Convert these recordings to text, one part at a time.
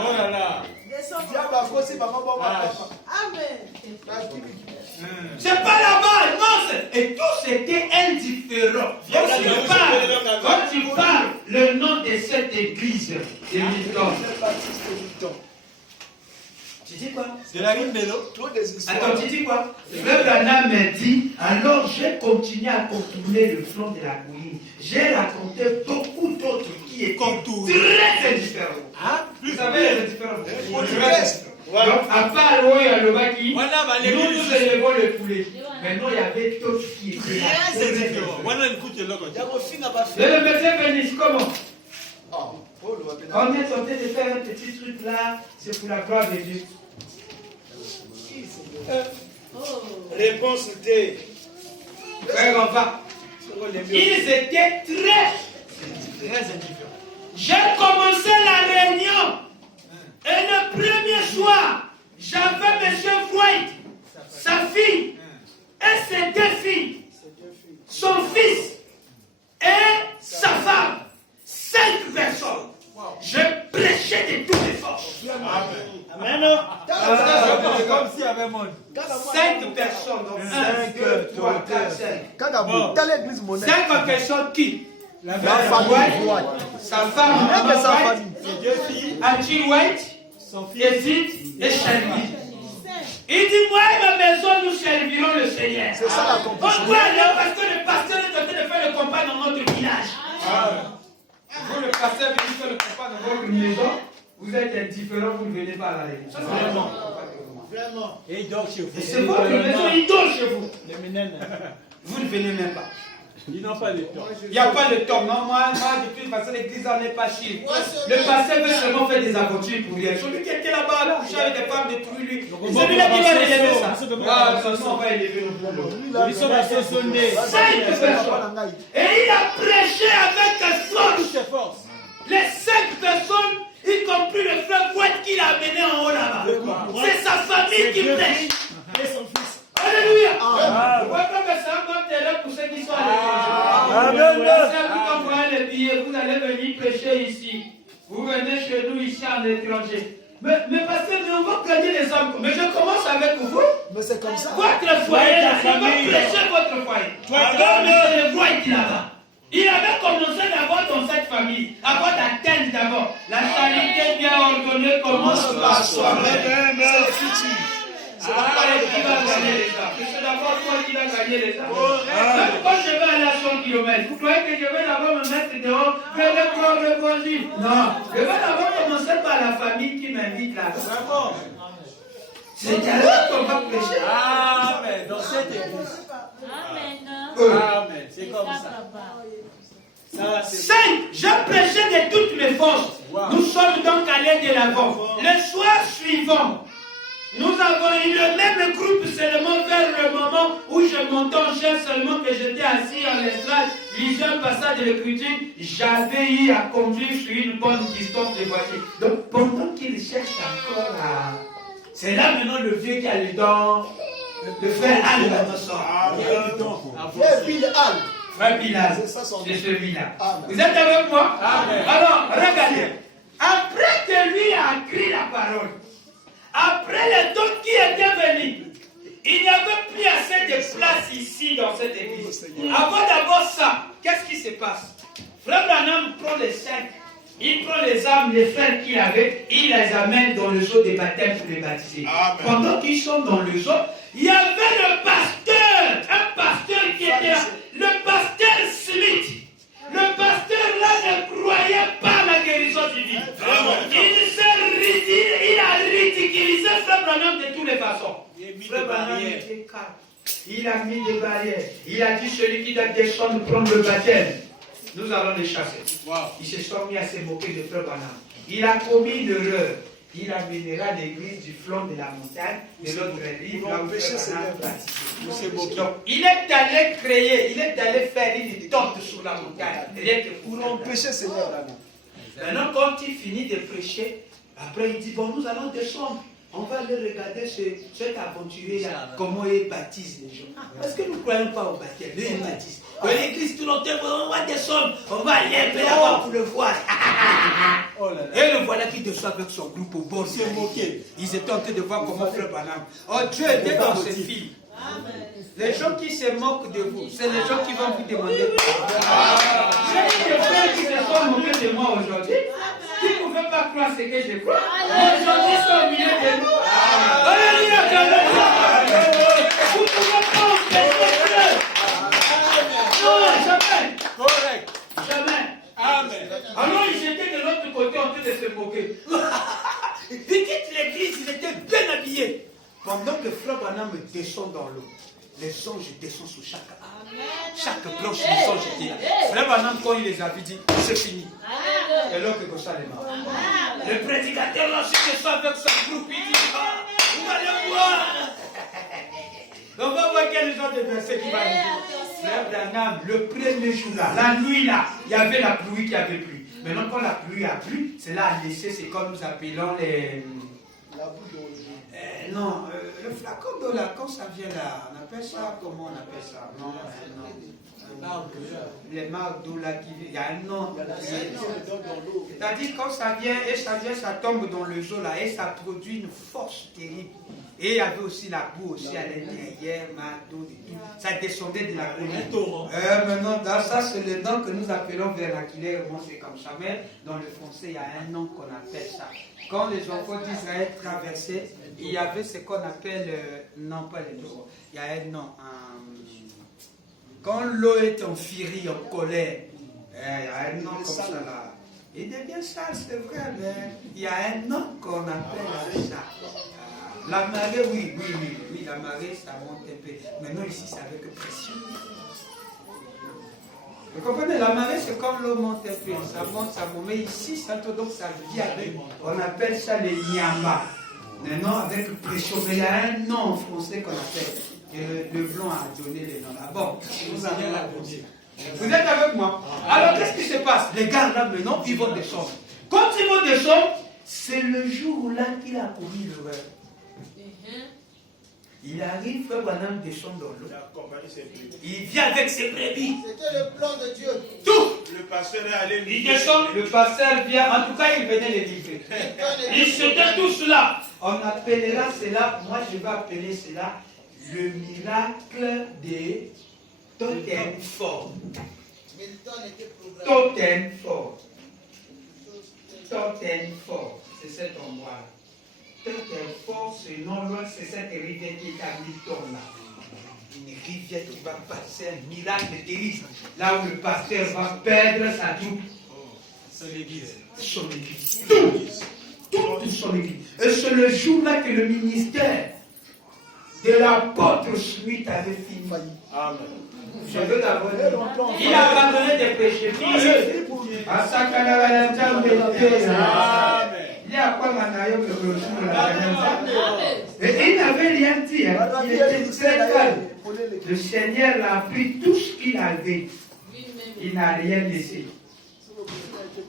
Oh là là. C'est pas là-bas, non. Et tous étaient indifférents. Quand tu parles le nom de cette église, c'est Milton. Tu dis quoi? C'est la rime de l'eau. Attends, tu dis quoi? Le Branham m'a dit, alors j'ai continué à contourner le front de la colline. J'ai raconté beaucoup d'autres qui étaient très indifférents. Hein? Vous savez les indifférents? Donc, à part l'eau et le baki, nous élevons le poulet. Maintenant, il y avait d'autres qui étaient là. Le médecin bénisse, comment? On est tenté de faire un petit truc là, c'est pour la gloire de Dieu. Réponse D. Frère, on va. Ils étaient très indifférents. J'ai commencé la réunion. Et le premier soir, j'avais M. White, sa fille, et ses deux filles, son fils et sa femme. 5 personnes. Je prêchais de toutes les forces. Amen. C'est comme s'il y avait monde. 5 personnes. Donc 1, 2, 3, 4, 5. 5 personnes qui? La famille. Sa femme, Angie White, Edith et Shelby. Il dit, moi et ma maison, nous servirons le Seigneur. C'est ça la compétition. Pourquoi alors? Parce que le pasteur est en train de faire le combat dans notre village. Vous, le pasteur, venez faire le combat dans votre maison. Vous êtes indifférent, vous ne venez pas à la réunion. Ça, c'est vraiment. Vraiment. Et il dort chez vous. C'est votre maison, il dort chez vous. Vous ne venez même pas. Ils n'ont pas le temps. Il n'y a pas de temps. Non, moi, depuis parce que l'église n'en est pas chier. Le pasteur veut seulement faire des aventures pour rien. Celui qui était là-bas, couché avec des femmes, détruit lui. Celui-là qui va élever ça. Ah, ça, on va élever le boulot. Ils sont assaisonnés. 5 personnes. Et il a prêché avec force. Les 5 personnes, y compris le frère White qu'il a amené en haut là-bas. C'est sa famille qui prêche. Et son fils. Alléluia. Vous voyez que c'est un bon terrain pour ceux qui sont à l'église. Vous envoyez les billets, vous allez venir prêcher ici. Vous venez chez nous ici en étranger. Mais parce que on va gagner les hommes. Mais je commence avec vous. Mais c'est comme ça. Votre foyer, là, il va prêcher votre foyer. Comme le White là-bas. Il avait commencé d'abord dans cette famille, avant d'atteindre d'abord. La charité bien ordonnée commence par soi-même. C'est le futur. Qui va gagner les âmes? C'est d'abord toi qui vas gagner les âmes. Même quand je vais aller à 100 km, vous croyez que je vais d'abord me mettre dehors, faire le propre voisin? Non. Je vais d'abord commencer par la famille qui m'invite là. C'est là qu'on va prêcher. Amen. Dans cette église. Amen. C'est comme ça. 5. Je prêchais de toutes mes forces. Nous sommes donc allés de l'avant. Le soir suivant, nous avons eu le même groupe seulement vers le moment où je montais en chaise, seulement que j'étais assis en l'estrade, lisais un passage de l'écriture. J'avais eu à conduire sur une bonne distance de voiture. Donc pendant qu'il cherche encore à... C'est là maintenant le vieux qui a le don de faire Al Frère Bilal, c'est celui-là. Vous êtes avec moi? Alors, regardez. Après que lui a écrit la parole, après les dons qui étaient venus, il n'y avait plus assez de place ici dans cette église. Avant d'abord ça, qu'est-ce qui se passe? Frère Branham prend les 5, il prend les âmes, les frères qu'il avait, il les amène dans le eau des baptêmes pour les baptiser. Pendant qu'ils sont dans le eau, il y avait le pasteur, un pasteur qui était là, le pasteur Smith. Le pasteur là ne croyait pas à la guérison divine. Il a ridiculisé Frère Branham de toutes les façons. Frère Branham était calme. Il a mis des barrières. Il a dit celui qui doit descendre prendre le baptême, nous allons les chasser. Ils se sont mis à se moquer de Frère Branham. Il a commis une erreur. Il amènera l'église du flanc de la montagne, de l'autre rive, là où Frère Branham baptisé. Donc, il est allé créer, il est allé faire une tente sur la montagne, rien que pour empêcher Seigneur Branham. Maintenant, quand il finit de prêcher, après il dit, bon, nous allons descendre. on va aller regarder cet aventurier-là, comment il baptise les gens. Parce que nous ne croyons pas au baptême, lui il baptise. Quand l'église tout longtemps, on va descendre, on va aller un peu là-bas pour le voir. Et le voilà qui descend avec son groupe au bord. Ils se moquaient. Ils étaient en train de voir comment Frère Branham. Oh, Dieu était dans ses filles. Les gens qui se moquent de vous, c'est les gens qui vont vous demander. J'ai dit des frères qui se sont moqués de moi aujourd'hui, qui ne pouvaient pas croire ce que je crois. Aujourd'hui, ils sont au milieu de nous. Alléluia, vous ne pouvez pas empêcher Dieu. Non, jamais. Correct. Jamais. Amen. Alors, ils étaient de l'autre côté en train de se moquer. Il quitte l'église, il était bien habillé. Pendant que Frère Branham descend dans l'eau, les anges descendent sur chaque arbre. Chaque planche, les anges étaient là. Frère Branham, quand il les avait dit, c'est fini. Et là que ça les marre. Le prédicateur là, c'est ça avec son groupe, il dit, vous allez voir. On va voir quel genre de verset qui va dire. Frère Branham, le premier jour là, la nuit là, il y avait la pluie qui avait plu. Maintenant, quand la pluie a plu, c'est là à laisser, c'est comme nous appelons les. La boule d'eau. Non, le flacon d'eau là, quand ça vient là, on appelle ça, comment on appelle ça? Non, non. Les marques d'eau là qui viennent, il y a un nom. C'est-à-dire quand ça vient, ça tombe dans le zoo là, et ça produit une force terrible. Et il y avait aussi la boue aussi à l'intérieur, d'eau et tout. Ça descendait de la colline. Maintenant, dans ça, c'est le nom que nous appelons vernaculairement, c'est comme ça. Mais dans le français, il y a un nom qu'on appelle ça. Quand les enfants d'Israël traversaient, il y avait ce qu'on appelle, non pas les taureaux, il y a un nom. Quand l'eau est en furie, en colère, il y a un nom comme ça là. Il devient sale, c'est vrai, mais il y a un nom qu'on appelle ça. La marée, oui, la marée, ça monte un peu. Maintenant, ici, c'est avec pression. Vous comprenez, la marée, c'est comme l'eau monte un peu. Ça monte. Mais ici, ça donc ça vient avec. On appelle ça les nyamba. Maintenant, avec pression. Mais il y a un nom en français qu'on appelle. Et le blanc a donné le nom là. Bon, vous avez la pensée. Vous êtes avec moi? Alors, qu'est-ce qui se passe? Les gars, là, maintenant, ils vont descendre. Quand ils vont descendre, c'est le jour là qu'il a commis le rêve. Il arrive, Frère Branham descend dans l'eau. Il vient avec ses brebis. C'était le plan de Dieu. Tout. Le pasteur est allé. Il descend, le pasteur vient. En tout cas, il venait les livrer. Ils étaient tous là. On appellera cela, moi je vais appeler cela le miracle de Tottenford. Tottenford. Tottenford. C'est cet endroit-là. Tottenford, ce nom-là, c'est cette rivière qui est à Milton là. Une rivière qui va passer un miracle terrible. Là où le pasteur va perdre sa troupe. C'est l'église. Son église. Toute son église. Et c'est le jour-là que le ministère de l'apôtre Smith avait fini. Amen. Je veux d'abord dire, il a abandonné des péchés. Amen. Il y a quoi et il n'avait rien dit. Il était très calme. Le Seigneur l'a pris tout ce qu'il avait. Il n'a rien laissé.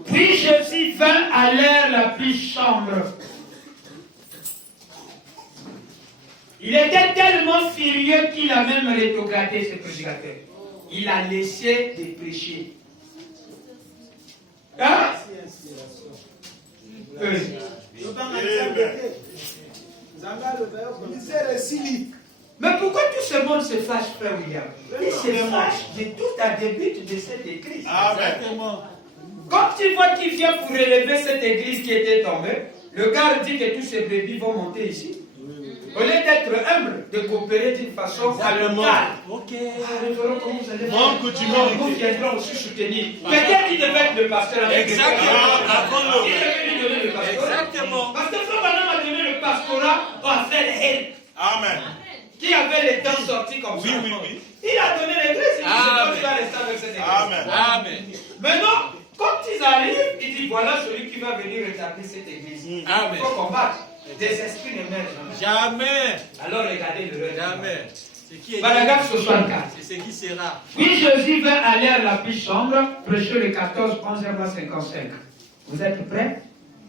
Puis Jésus vint à l'heure la plus sombre. Il était tellement furieux qu'il a même rétrogradé ses prédicateurs. Il a laissé des péchés. Hein? Mais pourquoi tout ce monde se fâche, Frère William? Il se fâche de tout à début de cette église. Amen. Quand tu vois qu'il vient pour élever cette église qui était tombée, le gars dit que tous ces brebis vont monter ici. Au lieu d'être humble, de coopérer d'une façon amicale. Ok. Nous viendrons aussi soutenir. Peut-être qu'il devait être le pasteur. Exactement. Il devait lui donner le pastorat. Exactement. Parce que Frère Branham a donné le pastorat à faire elle. Amen. Qui avait les dents sorties comme ça. Oui. Il a donné l'église. Il dit, c'est pas rester avec cette église. Amen. Maintenant, quand ils arrivent, il dit, voilà celui qui va venir rétablir cette église. Amen. Il faut combattre. Des esprits n'émergent Jamais. Alors regardez le reste. Jamais. Paragraphe 64. C'est ce qui sera. Puis Jésus vint à l'heure la plus sombre, prêcher le 14, 11 mois 55. Vous êtes prêts?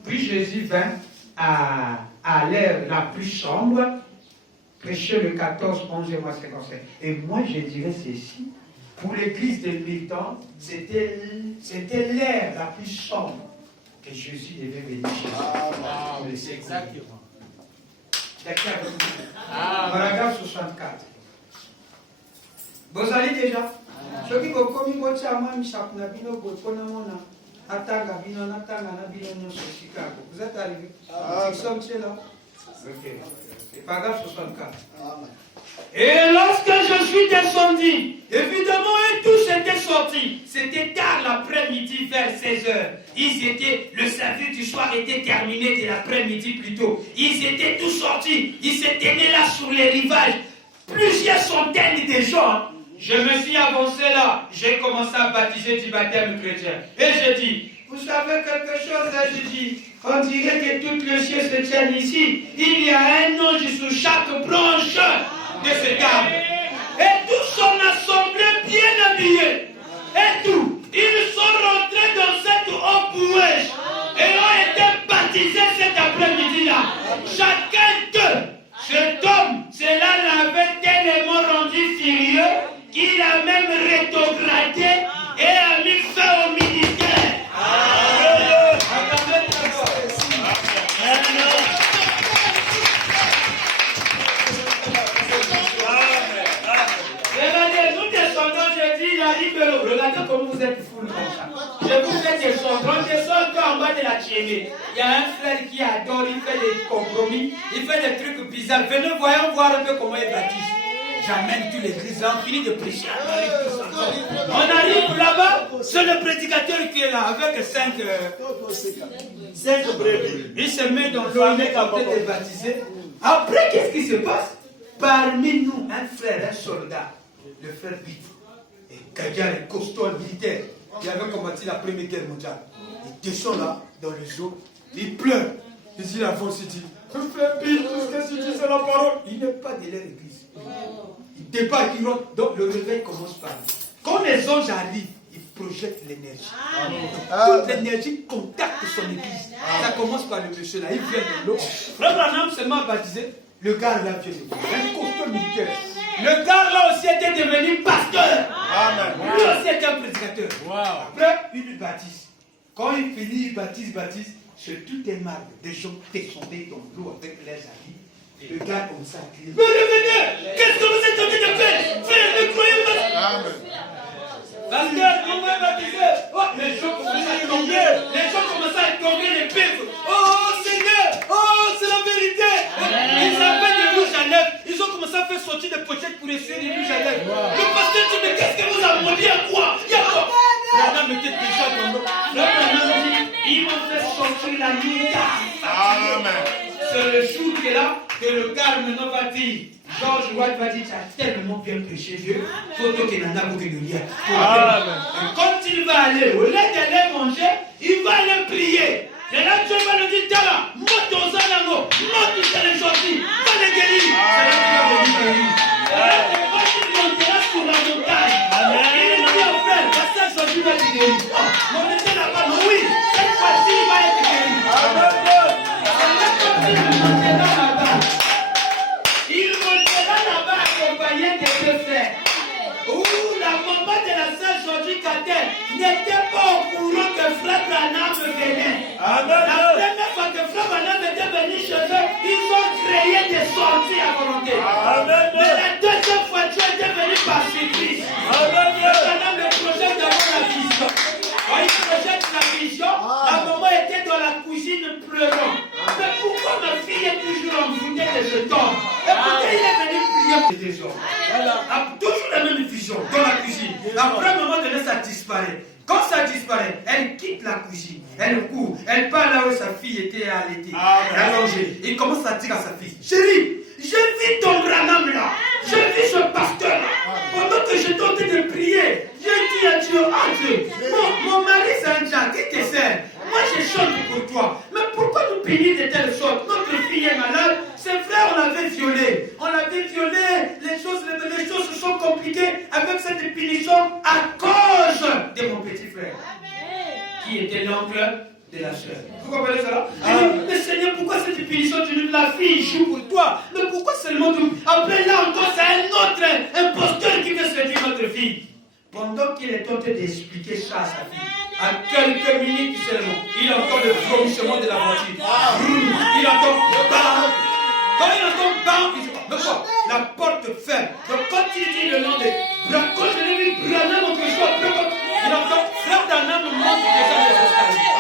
Puis Jésus vint à à l'heure la plus sombre. Prêcher le 14, 11 et 57. Et moi, je dirais ceci. Pour l'église de Milton, c'était l'ère la plus sombre que Jésus devait venir chez nous. C'est exactement. Paragraphe 64. Vous allez déjà. Ceux qui ont commis votre chaman, vous êtes arrivés. Nous sommes là. Paragraphe 64. Et lorsque je suis descendu, évidemment, eux tous étaient sortis. C'était tard l'après-midi, vers 16h. Le service du soir était terminé de l'après-midi plutôt. Ils étaient tous sortis. Ils se tenaient là sur les rivages. Plusieurs centaines de gens. Je me suis avancé là. J'ai commencé à baptiser du baptême chrétien. Et je dis, vous savez quelque chose là, je dis, on dirait que toutes les cieux se tiennent ici. Il y a un ange sur chaque branche de cet arbre. Et tous sont assemblés bien habillés. Et tout. Ils sont rentrés dans cette eau bouèche et ont été baptisés cet après-midi-là. Chacun d'eux, cet homme, cela l'avait tellement rendu furieux qu'il a même rétrogradé et a mis fin au ministère. Regardez comment vous êtes fous comme ça. Je vous fais descendre. On descend en bas de la cheminée. Il y a un frère qui adore, il fait des compromis, il fait des trucs bizarres. Venez, voyons voir un peu comment il baptise. J'amène toute l'église là, on finit de prêcher. On arrive là-bas, c'est le prédicateur qui est là, avec 5 brebis. Il se met dans l'eau, il est en train de baptiser. Après, qu'est-ce qui se passe? Parmi nous, un frère, un soldat, le frère Bit. Gaillard et costaud militaire qui avait combattu la Première Guerre mondiale. Il descend là, dans les eaux, il pleure. Il dit l'avance, il dit, frère Bill, tout ce que tu dis, c'est la parole. Il n'est pas de leur église. Il débarque, il rentre. Donc le réveil commence par lui. Quand les anges arrivent, ils projettent l'énergie. Toute l'énergie contacte son église. Ça commence par le monsieur là, il vient de l'eau. Frère Branham se met à baptiser. Le gars là vient de l'eau. Un costaud militaire. Le gars là aussi était devenu pasteur. Amen. Lui aussi était un prédicateur. Wow. Après, il baptise. Quand il finit, il baptise. Sur tout un marbre, des gens descendaient dans l'eau avec leurs habits. Le gars comme ça crie. Mais revenez! Qu'est-ce que vous êtes en train de faire? Frère, ne croyez pas. Amen. Pasteur, on va baptiser. Oh, les gens commencent à tomber. Les gens commencent à tomber les pèves. Oh Seigneur! Oh, c'est la vérité! Ils avaient des rouges à lèvres. Ils ont commencé à faire sortir des pochettes pour essuyer des rouges à lèvres. Le pasteur dit, mais qu'est-ce que vous avez demandé à quoi? Il y a quoi? Madame était déjà dans l'eau. Ils m'ont fait sortir la nuit tard. Amen. C'est le jour que là, que le gars maintenant va dire, George White va dire, tu as tellement bien prêché Dieu, faut que Nana vous le lien. Quand il va aller, au lieu d'aller manger, il va aller prier. Et là, Dieu va lui dire, tiens là, monte ton zanango, monte sur les gentils, va les guérir. C'est là qu'il va venir guérir. Et quand il montera sur la montagne, il est dit au frère, ça aujourd'hui va te guérir. On était là-bas, non oui, cette fois-ci il va être guéri. Il montera là-bas accompagné des deux frères. La maman de la sœur Georgie Catel n'était pas au courant que frère Branham venait. La première fois que frère Branham était venu chez eux, ils ont créé des sorties à volonté. Mais la deuxième fois, tu étais venu par surprise. Frère Branham le projette d'abord la vision. Quand il projette la vision, la maman était dans la cuisine pleurant. Mais pourquoi ma fille est toujours envoûtée de ce temps? Et pourquoi il est venu prier pour des gens? Toujours la même vision dans la cuisine. Après un moment donné, ça disparaît. Quand ça disparaît, elle quitte la cuisine. Elle court. Elle part là où sa fille était allaitée, allongée. Il commence à dire à sa fille, chérie, j'ai vu ton Branham là. J'ai vu ce pasteur là. Pendant que j'étais en train de prier, j'ai dit à Dieu, Dieu, mon mari c'est un Jack, qui te sert. Moi je chante pour toi. Mais pourquoi nous punir de telle sorte? Notre fille est malade. Ses frères, on l'avait violé. Les choses se sont compliquées avec cette punition à cause de mon petit frère. Qui était l'oncle de la sœur. Vous comprenez cela? Mais Seigneur, pourquoi cette punition tu nous ma fille joue pour toi. Mais pourquoi seulement tout? Après là encore, c'est un autre imposteur qui veut séduire notre fille. Pendant qu'il est tenté d'expliquer ça à sa fille, à quelques minutes seulement, il entend le frémissement de la voiture. Il entend bam. Quand il entend bam, il dit mais quoi? La porte ferme. Donc quand il dit le nom de Branham, je l'ai vu Branham au choix. Il entend frère Branham monte déjà les escaliers.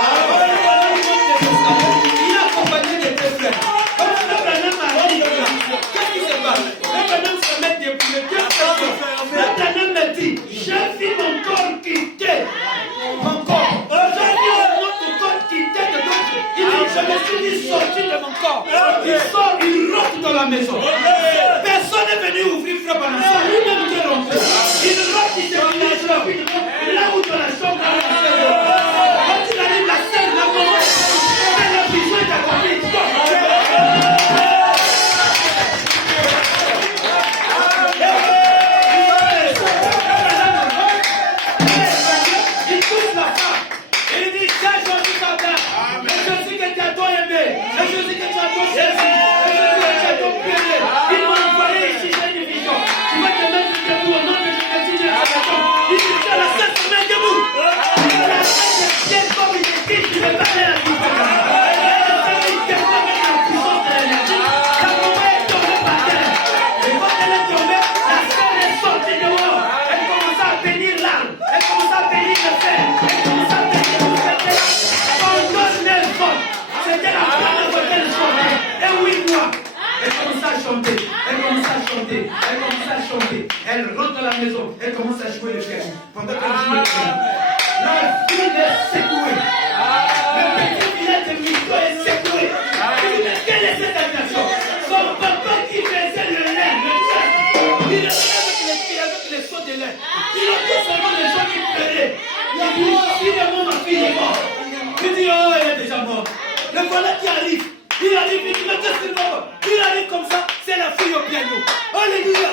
Il est accompagné de deux frères. Quand frère Branham arrive, qu'est-ce qui se passe? Frère Branham se met debout. Les deux frères. Frère Branham me dit, j'ai vu mon corps quitter. Mon corps. J'ai vu notre corps quitter de l'autre. Il dit, je me suis dit sortir de mon corps. Il sort, il rentre dans la maison. Personne n'est venu ouvrir frère Branham. C'est lui-même qui est rentré. Il rentre, il se dit, là où dans la chambre, quand il arrive la scène, la maman, elle a besoin d'accompagner. Il touche la femme. Et il dit, tiens, je suis ta mère. Et je sais que tu as ton aimé. Et je sais que tu as ton chéri. Et je sais que tu as ton péré. Il m'a envoyé ici, j'ai une vision. Tu vas te mettre debout au nom de Jésus de Satan. Il dit, tiens, la scène se met debout. La scène est bien comme il est dit, tu ne veux pas aller à la prison. Il descend avec la puissance de l'énergie. La maman est tombée par terre. Et quand elle est tombée, la scène est sortie dehors. Elle commence à bénir l'arme. Elle commence à bénir le fer. Elle commence à bénir le fer. Pendant 9 ans, c'était la première fois qu'elle chantait. Et 8 mois. Elle commence à chanter. Elle commence à chanter. Elle commence à chanter. Elle rentre dans la maison. Elle commence à jouer le piano. Pendant qu'elle joue le piano, la fille est secouée. Le petit village de Mito est secoué. Mais quelle est cette animation? Son papa qui faisait le lait, le chat. Il est avec les sauts de lait. Il entend seulement les gens qui pleuraient. Il dit, finalement ma fille est morte. Il dit, oh, elle est déjà morte. Le voilà qui arrive. Il arrive, il dit, mais qu'est-ce qu'il va? Il arrive comme ça, c'est la fille au piano. Alléluia.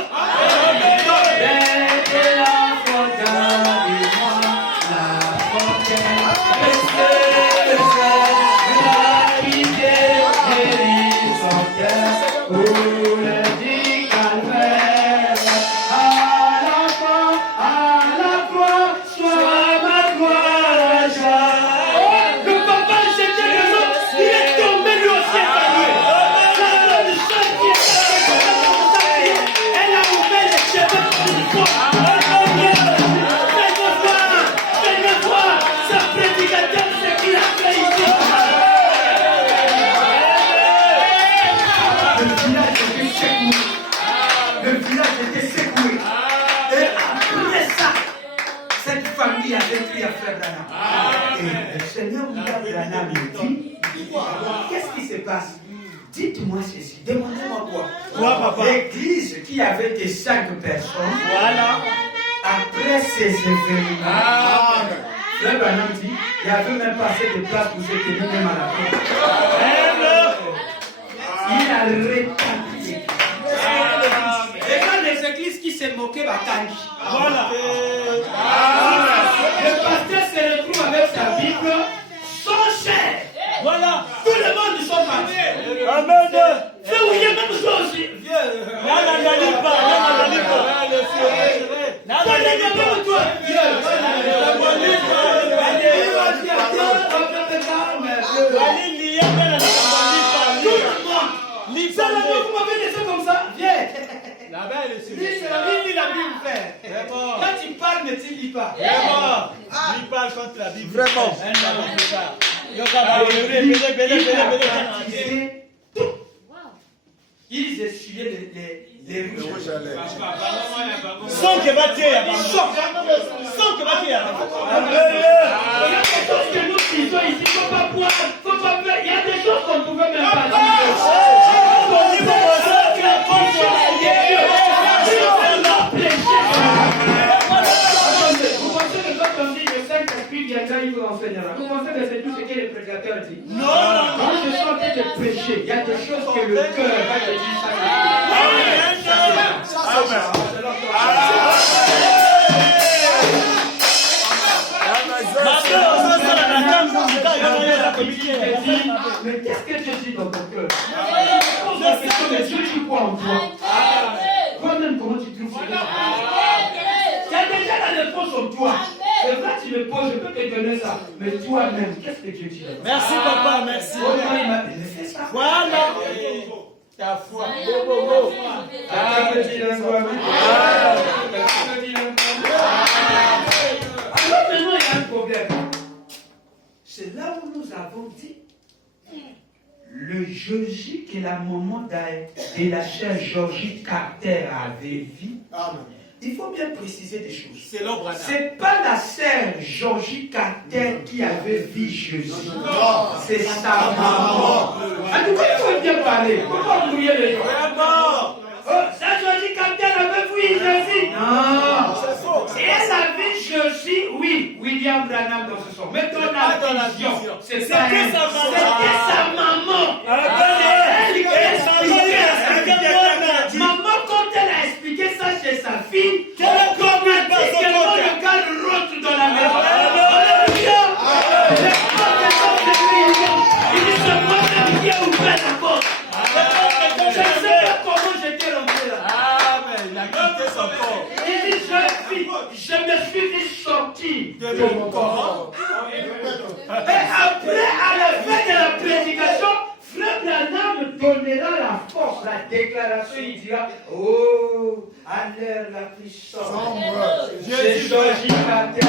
Qu'est-ce qui se passe? Dites-moi ceci, demandez-moi quoi? L'église qui avait des 5 personnes, voilà, après ces événements, Frère Branham dit, il n'y avait même pas assez de place pour se tenir même à la porte. Il a rétabli. Et quand les églises qui se moquaient, Batangi. Voilà. Le pasteur se retrouve avec sa Bible, sans chair. Voilà. Tout le monde sont partis. Amen. C'est où il y a même chose aussi. Vous m'avez laissé comme ça. Viens. Lis la Bible, frère. Quand tu parles, mais tu ne lis pas. Il parle contre la Bible. Vraiment. Ils essuyaient les rouges. Sans que bâtir. Sans que bâtir. Il y a des choses que nous disons ici, il ne faut pas boire, il ne faut pas faire. Il y a des choses qu'on ne pouvait même pas dire. Vous pensez que quand on dit le Saint-Esprit viendra, il vous enseignera. Vous pensez que c'est tout ce que les prédicateurs disent? Non. Quand je suis en train de prêcher, il y a des choses que le cœur va te dire chaque mais qu'est-ce que tu dis dans ton cœur? en toi. Toi-même, comment tu trouves cela? Tu as déjà la réponse en toi. C'est vrai, tu me poses, je peux te donner ça. Mais toi-même, qu'est-ce que Dieu dit? Merci, papa, merci. Comment il m'a fait ça? Voilà. Ta foi. Alors, maintenant, il y a un problème. C'est là où nous avons dit le Jésus que la maman de la chère Georgie Carter avait vu. Il faut bien préciser des choses. C'est pas la sœur Georgie Carter qui avait vu Jésus. C'est sa maman. En tout cas, il faut bien parler. Pourquoi mourir les gens? Ça, Georgie Carter avait vu Jésus. Non. Et elle a vu Jésus, oui, William Branham dans ce sens. Mais dans la vision, c'était sa maman. Maman, quand elle a expliqué ça chez sa fille, automatiquement le gars rentre dans la maison. Alléluia! Il dit, c'est moi-même qui ai ouvert la porte. Je ne sais pas comment j'étais rentré là. Il dit, je me suis vu sortir de mon corps. Et après, à la fin de la prédication, Frère Branham donnera la force, la déclaration, il dira, oh, à l'heure la plus sombre, c'est Georgie Carter,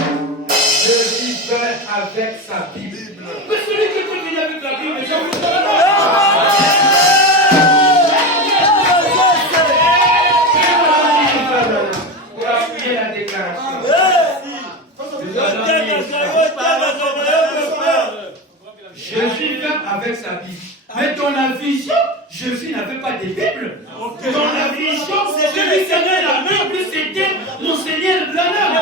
je vivais avec sa Bible. Mais celui qui peut venir avec la Bible, je vous donne pour appuyer la déclaration. Jésus vient avec sa Bible. Mais dans la vision, Jésus n'avait pas de Bible. Dans la vision, celui qui avait la Bible, c'était Monseigneur Branham.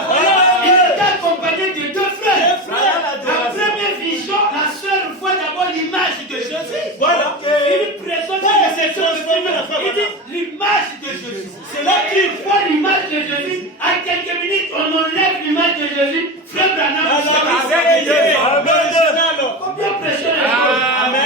Il était accompagné de deux frères. La première vision, la sœur voit d'abord l'image de Jésus. Voilà. Il présente il dit l'image de Jésus. C'est là qu'il voit l'image de Jésus. À quelques minutes, on enlève l'image de Jésus. Frère Branham, combien prêcher les choses? Amen.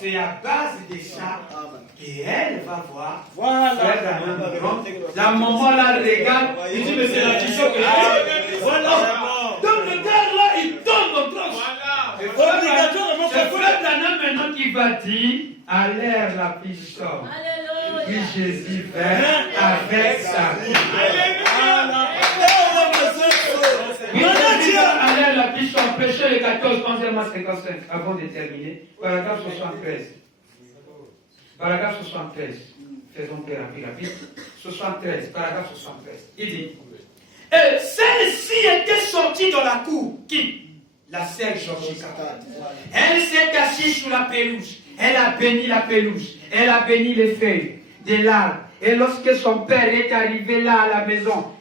C'est à base de ça qu'elle va voir. Voilà. La maman la regarde. Il dit, mais c'est la vision que j'ai. Voilà. Donc le gars là, il tombe en transe. C'est Frère Branham maintenant qui va dire, à l'air la puissance. Oui, Jésus vint avec sa vie. Allez, la puissance, péché le 14, 11 55, avant de terminer. Paragraphe 73. Paragraphe 73. Faisons plus rapide. 73, paragraphe 73. Il dit, et celle-ci était sortie dans la cour. Qui? La sœur Georgie Carter. Elle s'est assise sur la pelouse. Elle a béni la pelouse. Elle a béni les feuilles de l'arbre. Et lorsque son père est arrivé là à la maison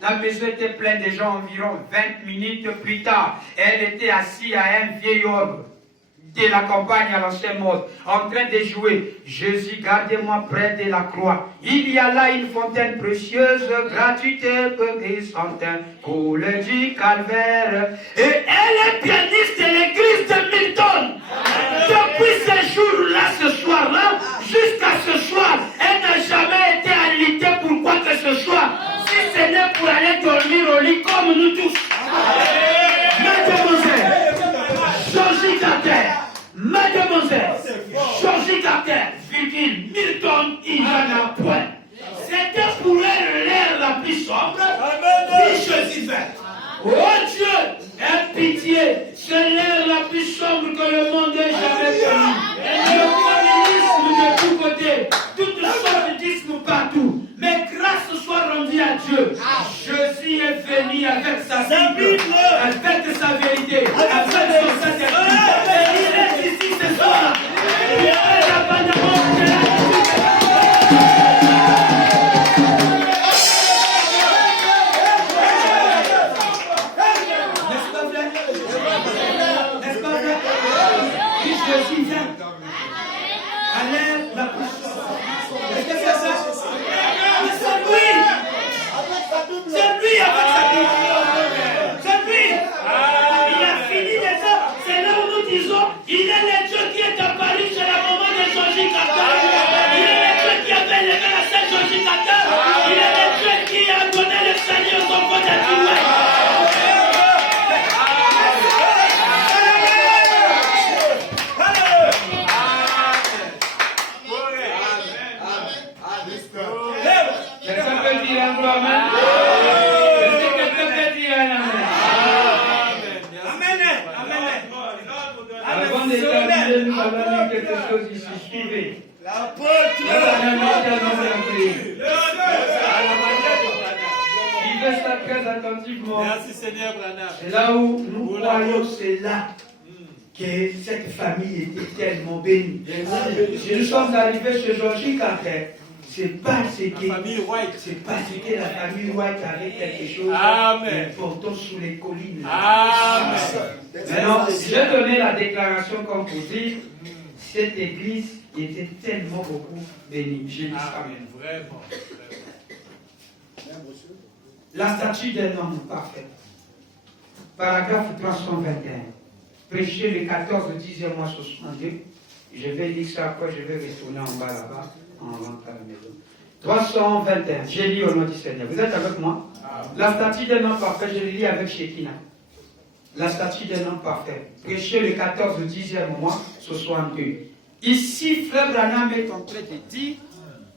était pleine de gens environ 20 minutes plus tard. Elle était assise à un vieil orgue de la campagne à l'ancien mode, en train de jouer. Jésus, gardez-moi près de la croix. Il y a là une fontaine précieuse, gratuite et sans coule du calvaire. Et elle est pianiste de l'église de Milton. Depuis ce jour-là, ce soir-là, jusqu'à ce soir, elle n'a jamais été alitée pour quoi que ce soit. Si ce n'est pour aller dormir au lit comme nous tous. Mademoiselle, Georgie Carter, Mademoiselle, Georgie Carter, virgule, Milton, il n'en a point. C'était pour elle l'air la plus sombre, puis Jésus vint. Oh Dieu, aie pitié, c'est l'air la plus sombre que le monde ait jamais connu. Le communisme de tous côtés, toutes sortes d'ismes partout. Mais grâce soit rendue à Dieu. Jésus est venu avec sa Bible, avec sa vérité, avec son Saint-Esprit. Et il est ici ce soir. Il est abandonné. N'est-ce pas vrai? Jésus vient. Allez, la puissance. C'est lui avec sa Bible. C'est lui. Il a fini de ça. C'est là où nous disons, il est le Dieu qui est apparu chez la maman de Georgie Carter. Il est le Dieu qui avait levé la scène Georgie Carter. Il est le Dieu qui a donné le salut aux enfants d'Atioué. Quelqu'un peut dire un gros amen? Est-ce que quelqu'un peut dire un amen? Avant de terminer, nous allons dire quelque chose ici. Suivez. Suivez ça très attentivement. Merci Seigneur Branham. C'est là où nous croyons, c'est là que cette famille était tellement bénie. Si nous sommes arrivés chez Georgie Carter, c'est parce que la famille White avait quelque chose d'important sous les collines. Amen. Maintenant, j'ai donné la déclaration comme vous dites, cette église était tellement beaucoup bénie. J'ai dit ça. Vraiment. La statue d'un homme parfait. Paragraphe 321. Prêcher le 14 du 10e mois 62. Je vais lire ça après, je vais retourner en bas là-bas, en rentrant à la maison. 321. J'ai lu au nom du Seigneur. Vous êtes avec moi? La statue d'un homme parfait, je le lis avec Shekinah. La statue d'un homme parfait. Prêcher le 14 du 10e mois 62. Ici, Frère Branham est en train de dire,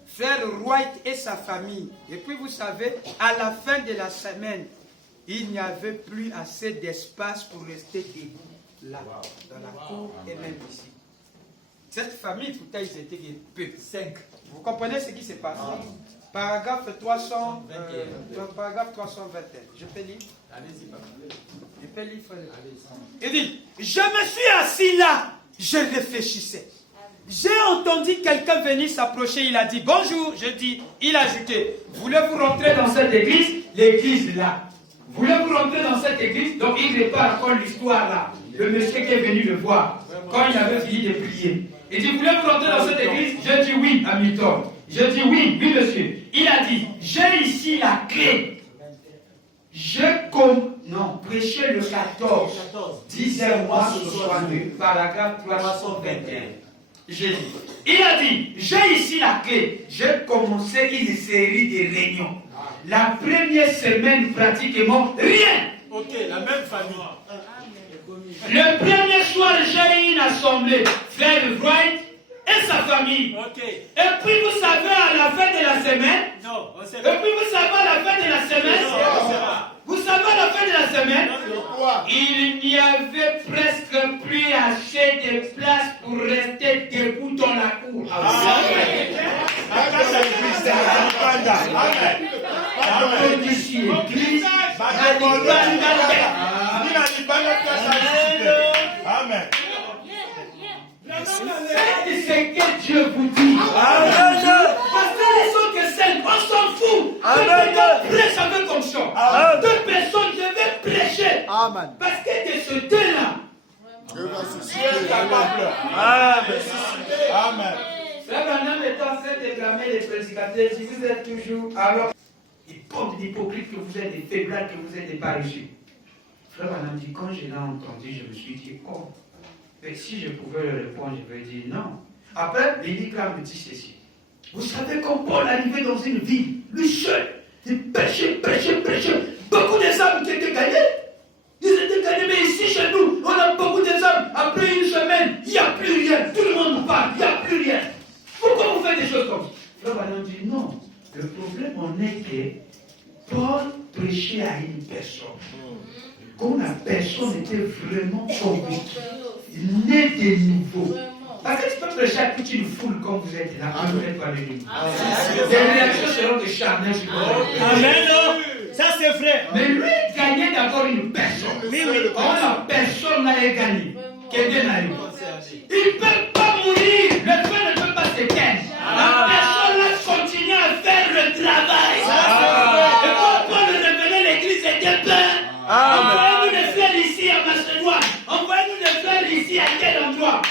Frère White et sa famille. Et puis vous savez, à la fin de la semaine, il n'y avait plus assez d'espace pour rester debout là, dans la cour et même ici. Cette famille, pourtant, ils étaient peu. 5. Vous comprenez ce qui se passe? Paragraphe 321. Paragraphe 321. Je peux lire? Allez-y, papa. Je peux lire, frère. Il dit, je me suis assis là, je réfléchissais. J'ai entendu quelqu'un venir s'approcher, il a dit bonjour, je dis, il a ajouté, voulez-vous rentrer dans cette église? L'église là. Voulez-vous rentrer dans cette église? Donc il répare encore l'histoire là. Le monsieur qui est venu le voir, quand il avait fini de prier. Il dit, voulez-vous rentrer dans cette église? Je dis oui, Hamilton. Je dis oui, oui monsieur. Il a dit, j'ai ici la clé. Prêchez le 14, 10e mois 62, paragraphe 321. J'ai dit, il a dit, j'ai ici la clé. J'ai commencé une série de réunions. La première semaine, pratiquement rien. Ok, la même famille. Le premier soir, j'ai eu une assemblée, Frère Wright et sa famille. Ok. Et puis vous savez, à la fin de la semaine, Non, on sait et pas. puis vous savez, à la fin de la semaine, vous savez, à la fin de la semaine, il n'y avait presque plus assez de place pour rester debout dans la cour. Amen. C'est ce que Dieu vous dit. Parce que les autres que c'est, on s'en fout. Quelqu'un prêche avec onction. Deux personnes, je vais prêcher. Amen. Parce que de ce deux-là, Dieu va susciter. Amen. Frère Branham est en train de clamer les prédicateurs. Si vous êtes toujours, alors, des pauvres, d'hypocrites, que vous êtes des faiblades, que vous êtes des paresseux. Frère Branham dit, quand je l'ai entendu, je me suis dit, oh. Et si je pouvais le répondre, je vais dire non. Après, Billy Graham me dit ceci. Vous savez, quand Paul arrivait dans une ville, lui seul, il prêchait. Beaucoup des âmes qui étaient gagnées. Ils étaient gagnés, mais ici chez nous, on a beaucoup des âmes. Après une semaine, il n'y a plus rien. Tout le monde parle, il n'y a plus rien. Pourquoi vous faites des choses comme ça? Frère Branham dit non. Le problème en est que Paul prêchait à une personne. Quand la personne était vraiment convaincue, il naît de nouveau. Parce que tu peux prêcher à toute une foule comme vous êtes là, vous n'êtes pas le niveau. Les réactions seront de charnel. Amen. Ça c'est vrai. Mais lui gagnait d'abord une personne. Quand la personne allait gagner, quelqu'un arrive. Il ne peut pas mourir. Le feu ne peut pas s'éteindre. La personne là continue à faire le travail. Et quand Paul revenait, l'église était pleine. Envoyez-nous des frères ici à Macédoine. Envoyez-nous des frères ici à quel endroit?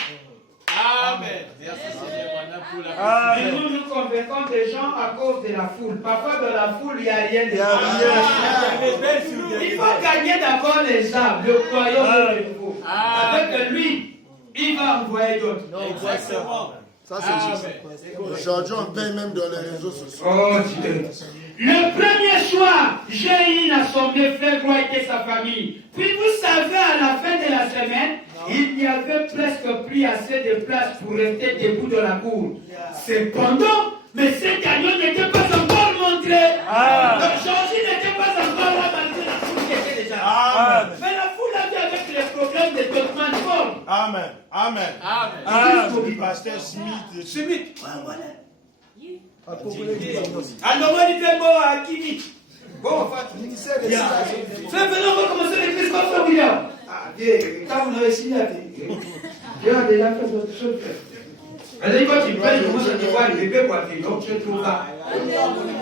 Amen. Merci Seigneur. Et nous convaincons des gens à cause de la foule. Parfois, dans la foule, il n'y a rien de Il faut gagner d'abord les âmes, le royaume de nouveau. Avec lui, il va envoyer d'autres. Exactement. Ça, c'est juste. Aujourd'hui, on paye même dans les réseaux sociaux. Oh Dieu. Le premier soir, j'ai eu une assemblée, frère Roy et sa famille. Puis vous savez, à la fin de la semaine, il n'y avait presque plus assez de place pour rester debout dans la cour. Cependant, mais cet agneau n'était pas encore montré. Donc Jésus n'était pas encore là malgré la foule qui était déjà là. Mais la foule a vu avec les problèmes de traitement de forme. Amen. Amen. Pasteur Smith. Smith. Alors, moi, il fait bon à Kimi. Bon, frère, venons, on va commencer l'église comme ça, William. Quand vous avez signé, Dieu a déjà fait d'autres choses. Elle dit, quand tu payes, comment ça te voit, le bébé, quoi, donc je trouve là.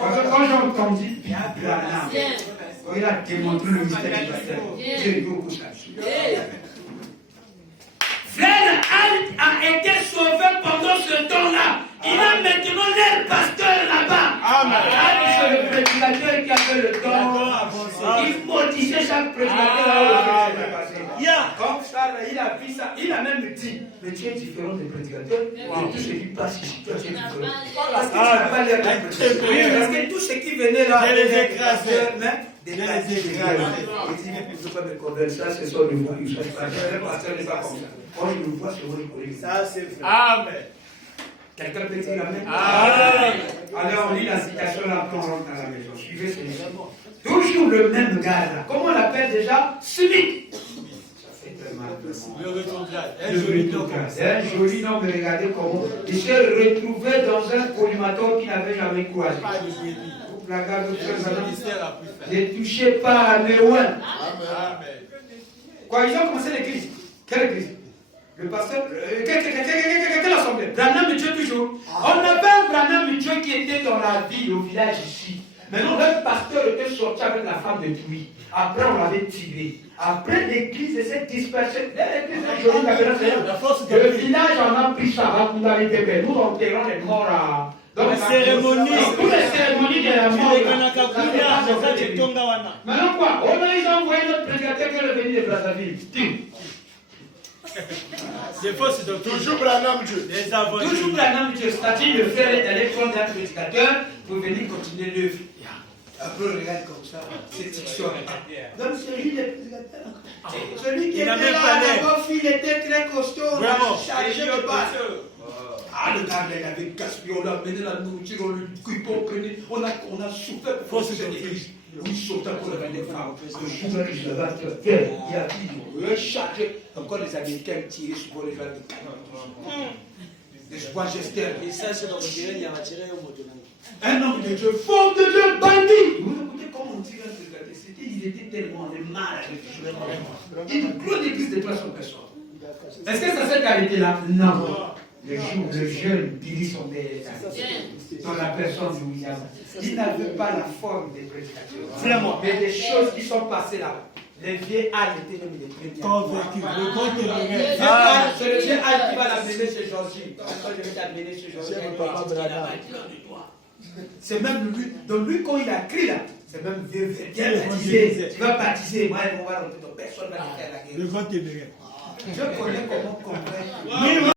Parce que quand j'ai entendu, bien, il a démontré le mystère du baptême. J'ai beaucoup ça. Frère a été sauvé pendant ce temps-là. Il a maintenant l'air pasteur là-bas. C'est le prédicateur qui avait le temps. Il maudissait chaque prédicateur. Comme ça, il a vu ça. Il a même dit, mais tu es différent des prédicateurs. Et tout ce qui passe ici, toi tu es différent. Parce que tu n'as pas l'air d'un prédicateur. Parce que tout ce qui venait là, les écraseurs, même. Il dit, vous ne pouvez pas me convaincre, ça c'est son niveau. Le pasteur n'est pas comme ça. Quand il nous voit, c'est moi qui connais. Ça c'est vrai. Amen. Quelqu'un peut dire Amen. Alors on lit la citation là, quand on rentre dans la maison. Suivez ce livre. Toujours le même gars là. Comment on l'appelle déjà? Smith. Ça fait très mal. Un joli nom, mais regardez comment. Il s'est retrouvé dans un collimateur qu'il n'avait jamais croisé. La garde de ne touchez pas à Néouan. Quand ils ont commencé l'église, quelle église? Le pasteur, quelle assemblée? Branham Dieu toujours. On avait un Branham Dieu qui était dans la ville, au village ici. Maintenant, le pasteur était sorti avec la femme de Touy. Après, on l'avait tiré. Après, l'église s'est dispersée. Le village en a pris ça. Nous enterrons les morts à. Donc, les cérémonies. Toutes les cérémonies de la mort. Maintenant, quoi? Ils ont envoyé notre prédicateur qui est venu de Brazzaville. Toujours Branham Dieu. Toujours Branham Dieu. C'est-à-dire, le frère est allé prendre un prédicateur pour venir continuer l'œuvre. Après, on regarde comme ça. C'est fiction. Donc, celui des prédicateurs. Celui qui était là, il était très costaud. On a chargé de base. Le gars, il avait gaspillé, on a amené la nourriture, on lui coupé, on a souffert pour cette église. Oui, sautant pour la des femmes. Le jour où je vais il a dit, rechargé. Encore les Américains tirés sur les gens de canon. Des joies gesteurs. Et ça, c'est dans le terrain, il a attiré au moto. Un homme de Dieu, fort de Dieu, bandit. Vous écoutez comment on tire un prédicateur. Ils étaient tellement mal avec les clôt d'église de 300 personnes. Est-ce que ça s'est arrêté là? Non. Le jour où le jeune Billy son dans la personne de William, il n'avait pas la forme des prédicateurs. Mais des choses qui sont passées là. Les vieux ânes étaient même les premiers. Convaincus. C'est le vieux âne qui va l'amener chez Georgie. Quand je vais t'amener chez Georgie, c'est même lui. Donc lui, quand il a crié là, c'est même vieux, viens baptiser. Tu vas baptiser. Moi, on va rentrer dans personne ne va faire la guerre. Je connais comment convaincre.